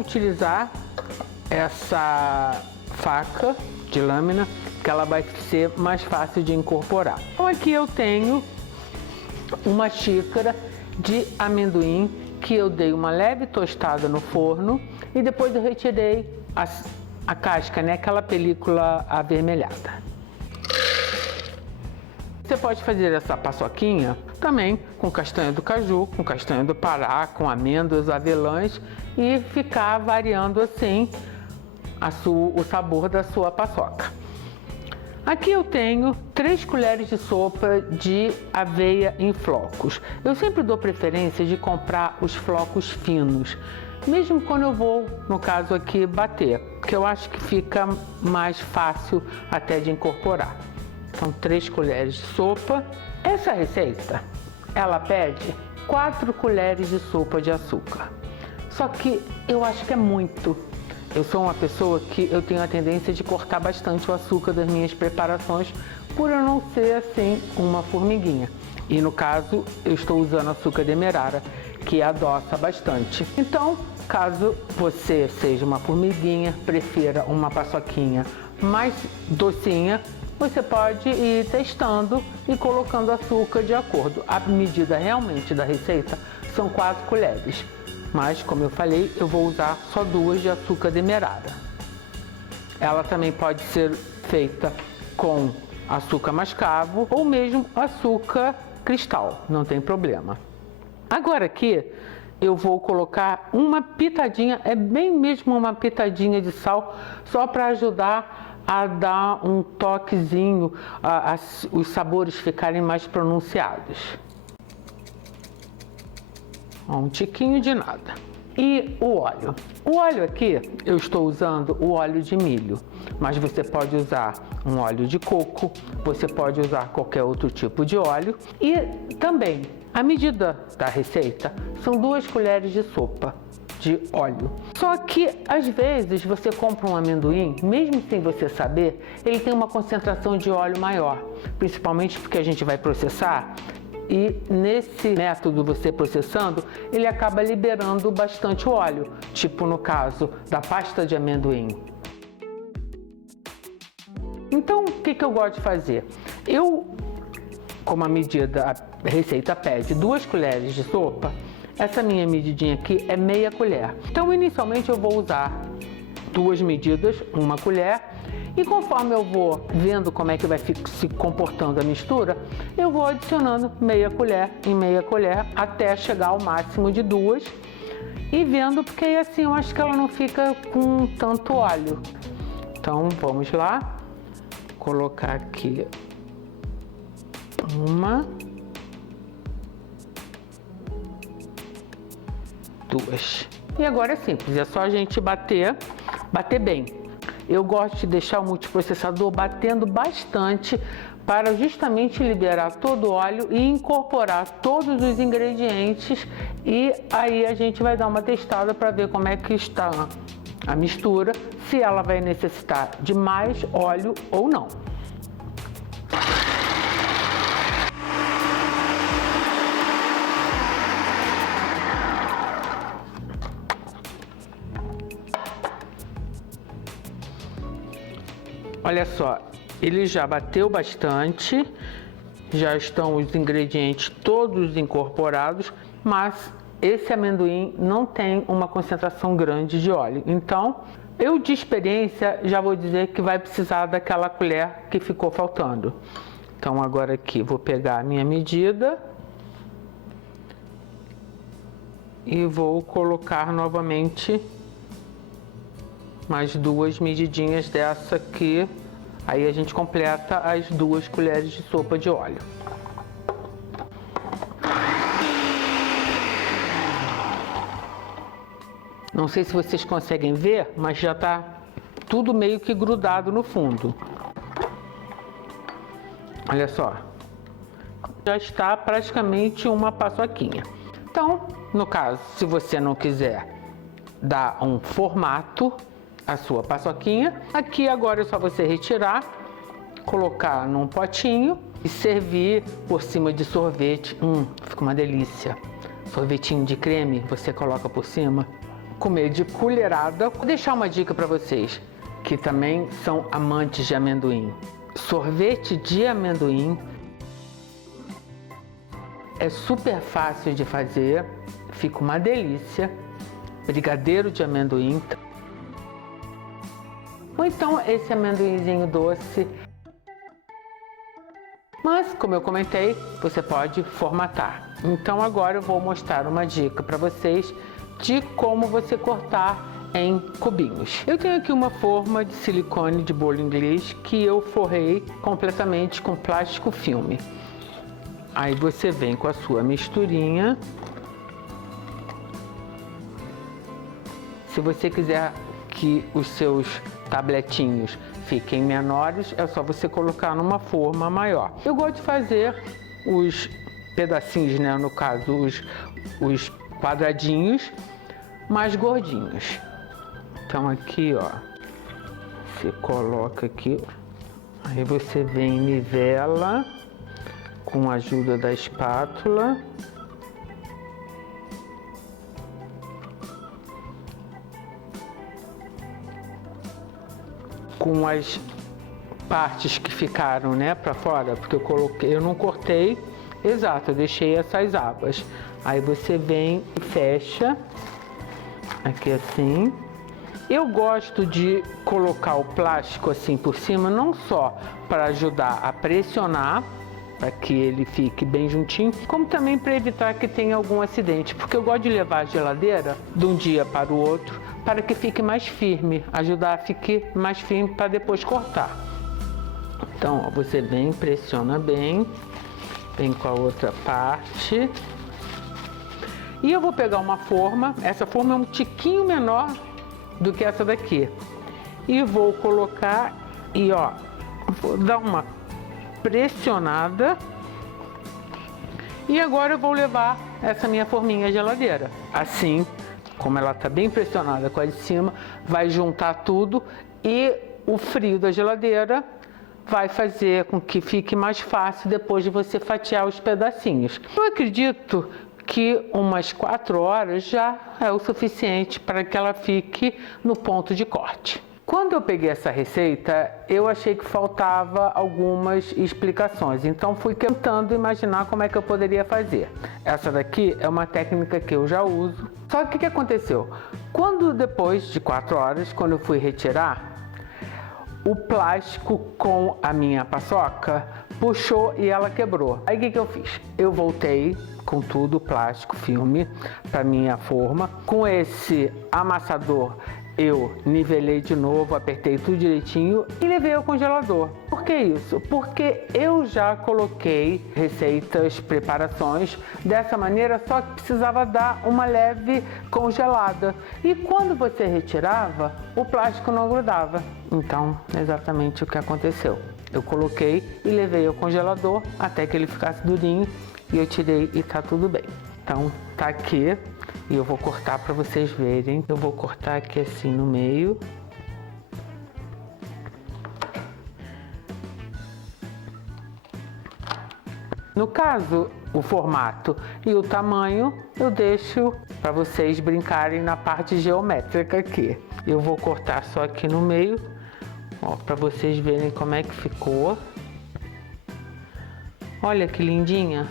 utilizar essa faca de lâmina, que ela vai ser mais fácil de incorporar. Então aqui eu tenho uma xícara de amendoim que eu dei uma leve tostada no forno e depois eu retirei a casca, né, aquela película avermelhada. Você pode fazer essa paçoquinha também com castanha do caju, com castanha do Pará, com amêndoas, avelãs e ficar variando assim o sabor da sua paçoca. Aqui eu tenho 3 colheres de sopa de aveia em flocos. Eu sempre dou preferência de comprar os flocos finos, mesmo quando eu vou, no caso aqui, bater, porque eu acho que fica mais fácil até de incorporar. Então 3 colheres de sopa. Essa receita, ela pede 4 colheres de sopa de açúcar. Só que eu acho que é muito. Eu sou uma pessoa que eu tenho a tendência de cortar bastante o açúcar das minhas preparações, por eu não ser assim uma formiguinha. E no caso, eu estou usando açúcar demerara, que adoça bastante. Então, caso você seja uma formiguinha, prefira uma paçoquinha mais docinha, você pode ir testando e colocando açúcar de acordo. A medida realmente da receita são 4 colheres. Mas, como eu falei, eu vou usar só 2 de açúcar demerara. Ela também pode ser feita com açúcar mascavo ou mesmo açúcar cristal, não tem problema. Agora aqui eu vou colocar uma pitadinha, é bem mesmo uma pitadinha de sal, só para ajudar a dar um toquezinho, os sabores ficarem mais pronunciados. Um tiquinho de nada. E o óleo. O óleo aqui, eu estou usando o óleo de milho, mas você pode usar um óleo de coco, você pode usar qualquer outro tipo de óleo. E também, a medida da receita são 2 colheres de sopa de óleo. Só que, às vezes, você compra um amendoim, mesmo sem você saber, ele tem uma concentração de óleo maior, principalmente porque a gente vai processar. E nesse método, você processando, ele acaba liberando bastante óleo, tipo no caso da pasta de amendoim. Então, o que eu gosto de fazer? Como a receita pede 2 colheres de sopa, essa minha medidinha aqui é meia colher. Então, inicialmente eu vou usar 2 medidas, 1 colher. E conforme eu vou vendo como é que vai se comportando a mistura, eu vou adicionando meia colher em meia colher até chegar ao máximo de 2 e vendo, porque aí assim eu acho que ela não fica com tanto óleo. Então vamos lá, colocar aqui 1, 2. E agora é simples, é só a gente bater bem. Eu gosto de deixar o multiprocessador batendo bastante para justamente liberar todo o óleo e incorporar todos os ingredientes, e aí a gente vai dar uma testada para ver como é que está a mistura, se ela vai necessitar de mais óleo ou não. Olha só, ele já bateu bastante, já estão os ingredientes todos incorporados, mas esse amendoim não tem uma concentração grande de óleo. Então, eu de experiência já vou dizer que vai precisar daquela colher que ficou faltando. Então agora aqui vou pegar a minha medida e vou colocar novamente mais 2 medidinhas dessa aqui, aí a gente completa as 2 colheres de sopa de óleo. Não sei se vocês conseguem ver, mas já está tudo meio que grudado no fundo. Olha só, já está praticamente uma paçoquinha. Então, no caso, se você não quiser dar um formato a sua paçoquinha, aqui agora é só você retirar, colocar num potinho e servir por cima de sorvete. Fica uma delícia. Sorvetinho de creme, você coloca por cima. comer de colherada. Vou deixar uma dica para vocês que também são amantes de amendoim. Sorvete de amendoim é super fácil de fazer, fica uma delícia. Brigadeiro de amendoim. Ou então esse amendoinzinho doce. Mas, como eu comentei, você pode formatar. Então agora eu vou mostrar uma dica para vocês de como você cortar em cubinhos. Eu tenho aqui uma forma de silicone de bolo inglês que eu forrei completamente com plástico filme. Aí você vem com a sua misturinha. Se você quiser que os seus tabletinhos fiquem menores, é só você colocar numa forma maior. Eu gosto de fazer os pedacinhos, né? No caso, os quadradinhos mais gordinhos. Então aqui, ó, você coloca aqui, aí você vem e nivela com a ajuda da espátula. Com as partes que ficaram, né, para fora, porque eu não cortei, exato, eu deixei essas abas. Aí você vem e fecha aqui assim. Eu gosto de colocar o plástico assim por cima, não só para ajudar a pressionar, para que ele fique bem juntinho, como também para evitar que tenha algum acidente, porque eu gosto de levar a geladeira de um dia para o outro, para que fique mais firme, ajudar a ficar mais firme para depois cortar. Então, ó, você vem, pressiona bem, vem com a outra parte. E eu vou pegar uma forma, essa forma é um tiquinho menor do que essa daqui. E vou colocar e ó, vou dar uma pressionada. E agora eu vou levar essa minha forminha à geladeira. Assim, como ela está bem pressionada com a de cima, vai juntar tudo e o frio da geladeira vai fazer com que fique mais fácil depois de você fatiar os pedacinhos. Eu acredito que umas 4 horas já é o suficiente para que ela fique no ponto de corte. Quando eu peguei essa receita, eu achei que faltava algumas explicações, então fui tentando imaginar como é que eu poderia fazer. Essa daqui é uma técnica que eu já uso. Só que o que aconteceu? Quando depois de 4 horas, quando eu fui retirar, o plástico com a minha paçoca puxou e ela quebrou. Aí o que eu fiz? Eu voltei com tudo o plástico filme para minha forma. Com esse amassador eu nivelei de novo, apertei tudo direitinho e levei ao congelador. Por que isso? Porque eu já coloquei receitas, preparações dessa maneira, só que precisava dar uma leve congelada. E quando você retirava, o plástico não grudava. Então, é exatamente o que aconteceu. Eu coloquei e levei ao congelador até que ele ficasse durinho e eu tirei e tá tudo bem. Então, tá aqui. E eu vou cortar para vocês verem. Eu vou cortar aqui assim no meio. No caso, o formato e o tamanho, eu deixo para vocês brincarem na parte geométrica aqui. Eu vou cortar só aqui no meio, ó, para vocês verem como é que ficou. Olha que lindinha.